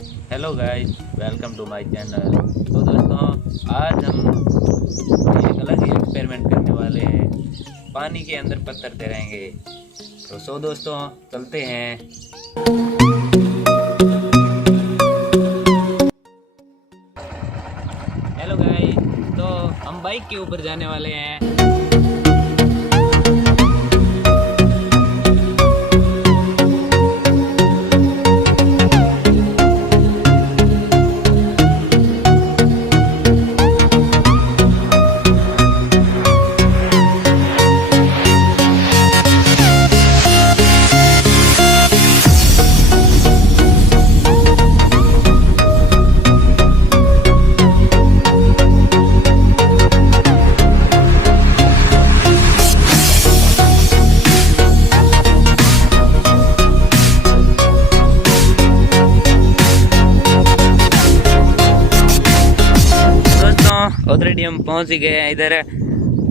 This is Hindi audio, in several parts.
Hello guys, welcome to my channel. तो दोस्तों, आज हम एक अलग ही एक्सपेरिमेंट करने वाले हैं। पानी के अंदर पत्थर तैरेंगे। तो दोस्तों, चलते हैं। हेलो गाइस, तो हम बाइक के ऊपर जाने वाले हैं। ऑलरेडी हम पहुंच ही गए हैं इधर।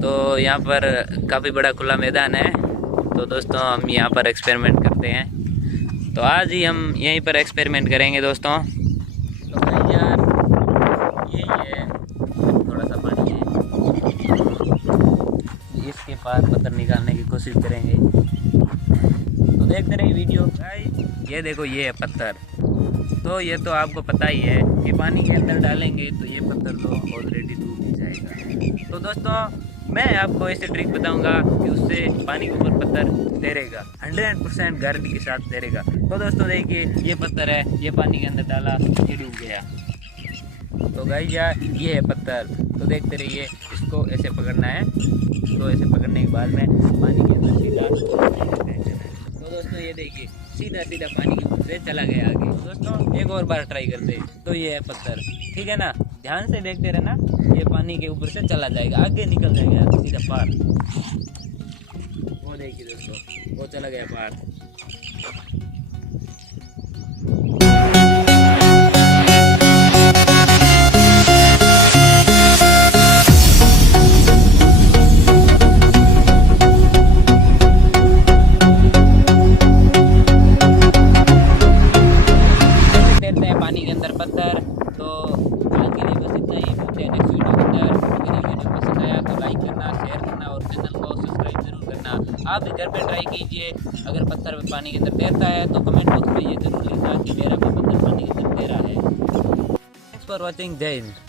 तो यहाँ पर काफ़ी बड़ा खुला मैदान है। तो दोस्तों, हम यहाँ पर एक्सपेरिमेंट करते हैं। तो आज ही हम यहीं पर एक्सपेरिमेंट करेंगे दोस्तों। तो भाई यार, यही है, थोड़ा सा पानी है, इसके पार पत्थर निकालने की कोशिश करेंगे। तो देखते रहिए वीडियो। भाई ये देखो, ये है पत्थर। तो ये तो आपको पता ही है कि पानी के अंदर डालेंगे तो ये पत्थर तो ऑलरेडी डूब ही जाएगा। तो दोस्तों, मैं आपको ऐसे ट्रिक बताऊंगा कि उससे पानी के ऊपर पत्थर तैरेगा, 100% गारंटी के साथ तैरेगा। तो दोस्तों देखिए, ये पत्थर है, ये पानी के अंदर डाला, ये डूब गया। तो गाइस यार, ये है पत्थर। तो देखते रहिए, इसको ऐसे पकड़ना है। तो ऐसे पकड़ने के बाद में पानी के अंदर सीधा। तो दोस्तों ये देखिए, सीधा सीधा पानी के ऊपर से चला गया आगे। तो दोस्तों, एक और बार ट्राई करते हैं। तो ये है पत्थर, ठीक है ना, ध्यान से देखते रहना। ये पानी के ऊपर से चला जाएगा, आगे निकल जाएगा सीधा पार। वो देखिए दोस्तों, वो चला गया पार। पानी के अंदर पत्थर। तो आज के लिए बस इतना ही। मिलते हैं नेक्स्ट वीडियो के अंदर। अगर ये वीडियो पसंद आया तो लाइक करना, शेयर करना और चैनल को सब्सक्राइब जरूर करना। आप भी घर पे ट्राई कीजिए। अगर पत्थर पानी के अंदर तैरता है तो कमेंट बॉक्स में ये जरूर लिखना कि मेरा भी पत्थर पानी के अंदर तैरा है। Thanks for watching. जय हिंद।